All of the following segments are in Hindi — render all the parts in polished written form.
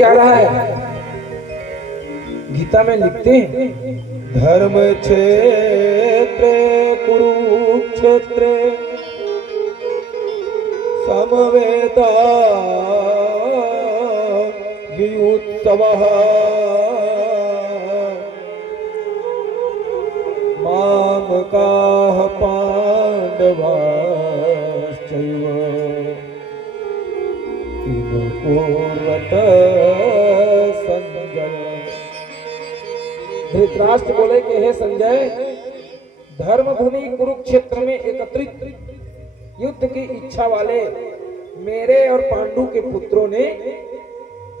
क्या रहा है? गीता में लिखते हैं, धर्म क्षेत्र कुरुक्षेत्र समवेता युत्सवः मामकाः पांडवाश्चैव किम कुर्वत संजय। धृतराष्ट्र बोले कि हे संजय, धर्मभूमि कुरुक्षेत्र में एकत्रित युद्ध की इच्छा वाले मेरे और पांडु के पुत्रों ने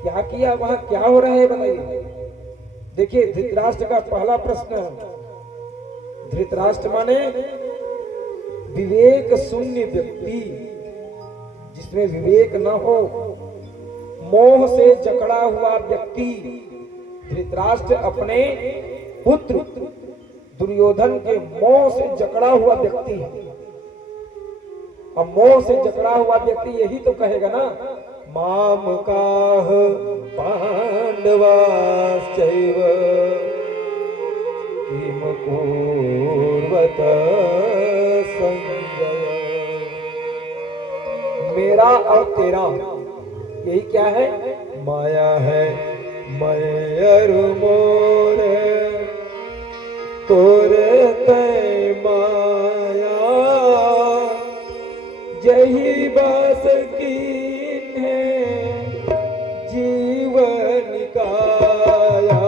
क्या किया, वहां क्या हो रहा है बताइए। देखिए धृतराष्ट्र का पहला प्रश्न, धृतराष्ट्र माने विवेक शून्य व्यक्ति, जिसमें विवेक न हो, मोह से जकड़ा हुआ व्यक्ति। धृतराष्ट्र अपने पुत्र दुर्योधन के मोह से जकड़ा हुआ व्यक्ति है। अब मोह से जकड़ा हुआ व्यक्ति यही तो कहेगा ना, माम काह पांडवाश्चैव किम कुर्वत संजय। मेरा और तेरा यही क्या है? माया है। मैं मोरे तोरे तय माया जही बस की है जीवन काया।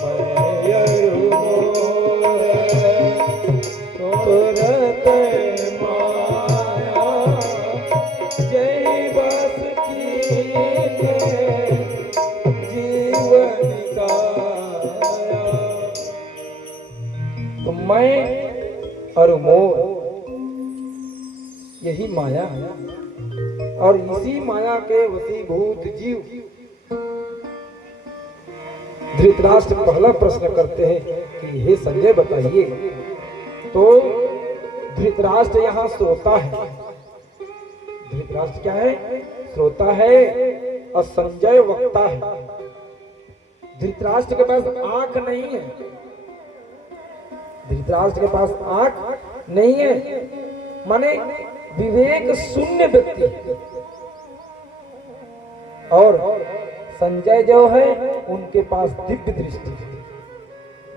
मैं मोरे तोरे तय माया जही बस की है तो मैं और मोह यही माया है, और इसी माया के वशीभूत जीव। धृतराष्ट्र पहला प्रश्न करते हैं कि हे संजय बताइए। तो धृतराष्ट्र यहाँ श्रोता है। धृतराष्ट्र क्या है? श्रोता है, और संजय वक्ता है। धृतराष्ट्र के पास आंख नहीं है। धृतराष्ट्र के पास आंख नहीं है, माने विवेक शून्य व्यक्ति। और संजय जो है उनके पास दिव्य दृष्टि।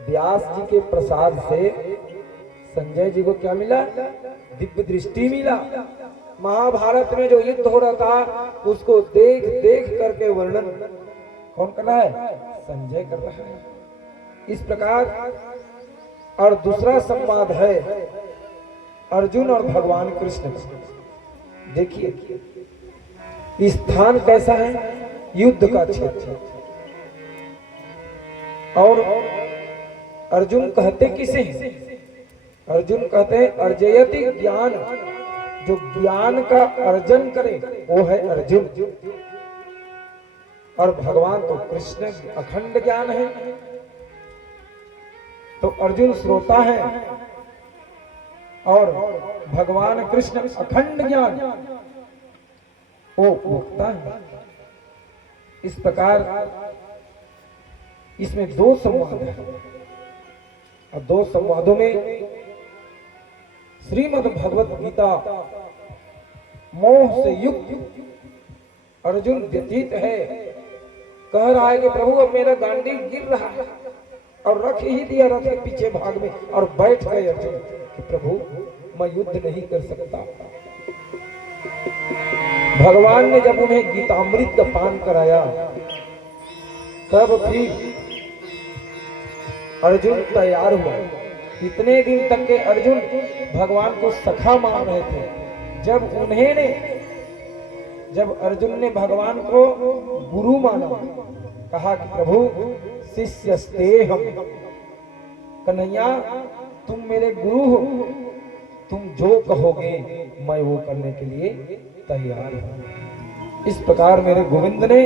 व्यास जी के प्रसाद से संजय जी को क्या मिला? दिव्य दृष्टि मिला। महाभारत में जो युद्ध हो रहा था उसको देख देख करके वर्णन कौन कर रहा है? संजय कर रहा है। इस प्रकार और दूसरा संवाद है अर्जुन और भगवान कृष्ण। देखिए स्थान कैसा है? युद्ध का क्षेत्र। और अर्जुन कहते किसे हैं? अर्जुन कहते हैं अर्जयति ज्ञान, जो ज्ञान का अर्जन करे वो है अर्जुन। और भगवान तो कृष्ण अखंड ज्ञान है। तो अर्जुन श्रोता है और भगवान कृष्ण अखंड ज्ञान वो वक्ता है। इस प्रकार इसमें दो संवाद है, और दो संवादों में श्रीमद् भगवत गीता मोह से युक्त अर्जुन व्यतीत है। कह रहा है कि प्रभु अब मेरा गांडी गिर रहा है, और रख ही दिया रथ के पीछे भाग में, और बैठ गए अर्जुन कि प्रभु मैं युद्ध नहीं कर सकता। भगवान ने जब उन्हें गीतामृत का पान कराया तब फिर अर्जुन तैयार हुआ। इतने दिन तक के अर्जुन भगवान को सखा मान रहे थे। जब अर्जुन ने भगवान को गुरु माना, कहा कि प्रभु शिष्यस्ते हम, कन्हैया तुम मेरे गुरु हो, तुम जो कहोगे मैं वो करने के लिए तैयार हूं। इस प्रकार मेरे गोविंद ने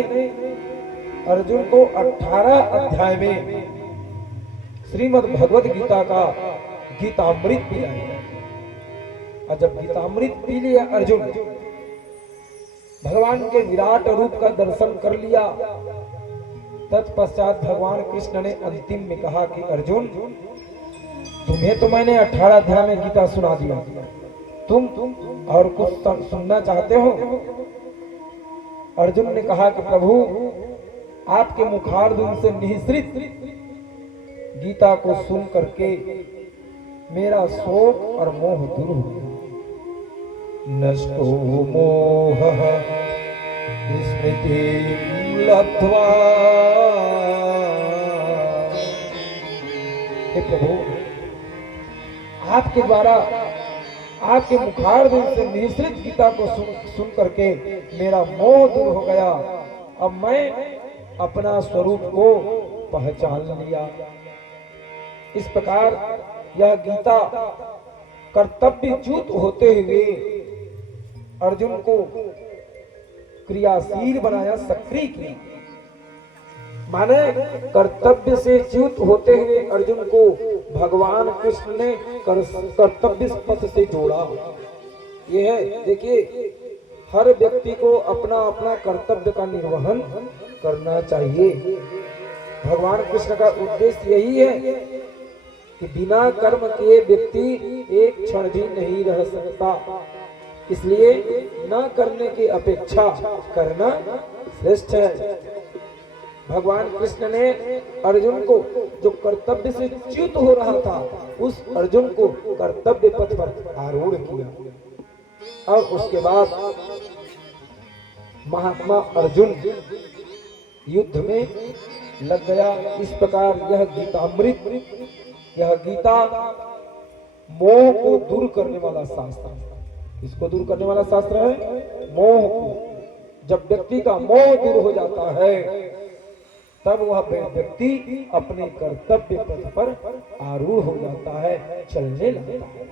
अर्जुन को 18 अध्याय में श्रीमद् भगवत गीता का गीतामृत पिलाया। और जब गीतामृत पी लिया अर्जुन, भगवान के विराट रूप का दर्शन कर लिया। तत्पश्चात भगवान कृष्ण ने अंतिम में कहा कि अर्जुन, तुम्हें तो मैंने 18 अध्याय में गीता सुना दिया, तुम और कुछ सुनना चाहते हो? अर्जुन ने कहा कि प्रभु, आपके मुखारबिंद से निःसृत गीता को सुन करके मेरा शोक और मोह दूर हो गया। नष्टो मोह स्मृति लब्ध्वा। हे प्रभु, आपके द्वारा आपके मुखारबिंद से निःसृत गीता को सुन करके मेरा मोह दूर हो गया। अब मैं अपना स्वरूप को पहचान लिया। इस प्रकार यह गीता कर्तव्यच्युत होते हुए अर्जुन को क्रियाशील बनाया, सक्रिय किया। माने कर्तव्य से च्युत होते हुए अर्जुन को भगवान कृष्ण ने कर्तव्य पथ से जोड़ा। यह है, देखिए, हर व्यक्ति को अपना अपना कर्तव्य का निर्वहन करना चाहिए। भगवान कृष्ण का उद्देश्य यही है कि बिना कर्म किए व्यक्ति एक क्षण भी नहीं रह सकता। इसलिए न करने की अपेक्षा करना श्रेष्ठ है। भगवान कृष्ण ने अर्जुन को, जो कर्तव्य से च्युत हो रहा था, उस अर्जुन को कर्तव्य पथ पर आरूढ़ किया। और उसके बाद महात्मा अर्जुन युद्ध में लग गया। इस प्रकार यह गीतामृत, यह गीता मोह को दूर करने वाला शास्त्र है। इसको दूर करने वाला शास्त्र है मोह को। जब व्यक्ति का मोह दूर हो जाता है, तब वह व्यक्ति अपने कर्तव्य पथ पर आरूढ़ हो जाता है, चलने लगता है,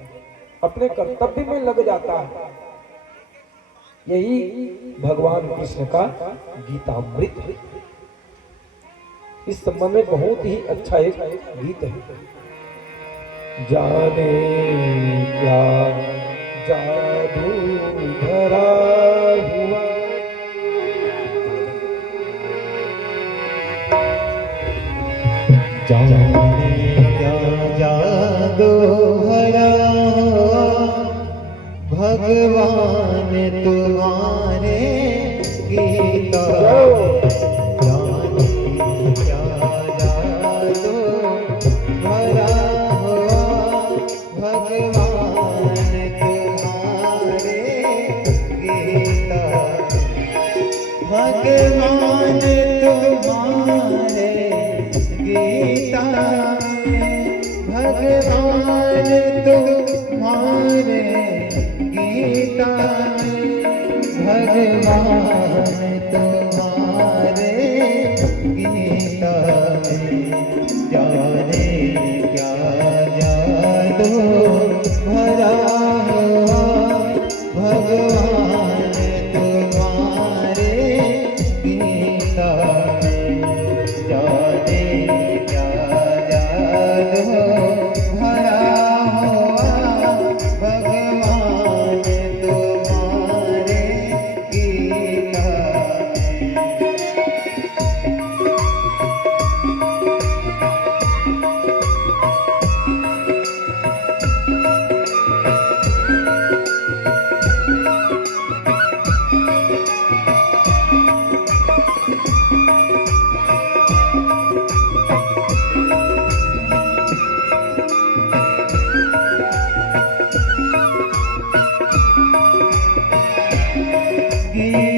अपने कर्तव्य में लग जाता है। यही भगवान कृष्ण का गीतामृत है। इस संबंध में बहुत ही अच्छा एक गीत है। जाने क्या जादू भरा हुआ, जाने क्या जादू भरा भगवान तुम्हारे गीता। जाने क्या जादू भरा हुआ भगवान तुम्हारे गीता। भगवान तुम्हारे गीता में, भगवान तुम्हारे गीता में, भगवान तुम्हारे गीता में। जाने क्या जादू भरा हुआ भगवान तुम्हारे गीता में। जाने क्या जादू भरा हुआ भगवान तुम्हारे गीता में।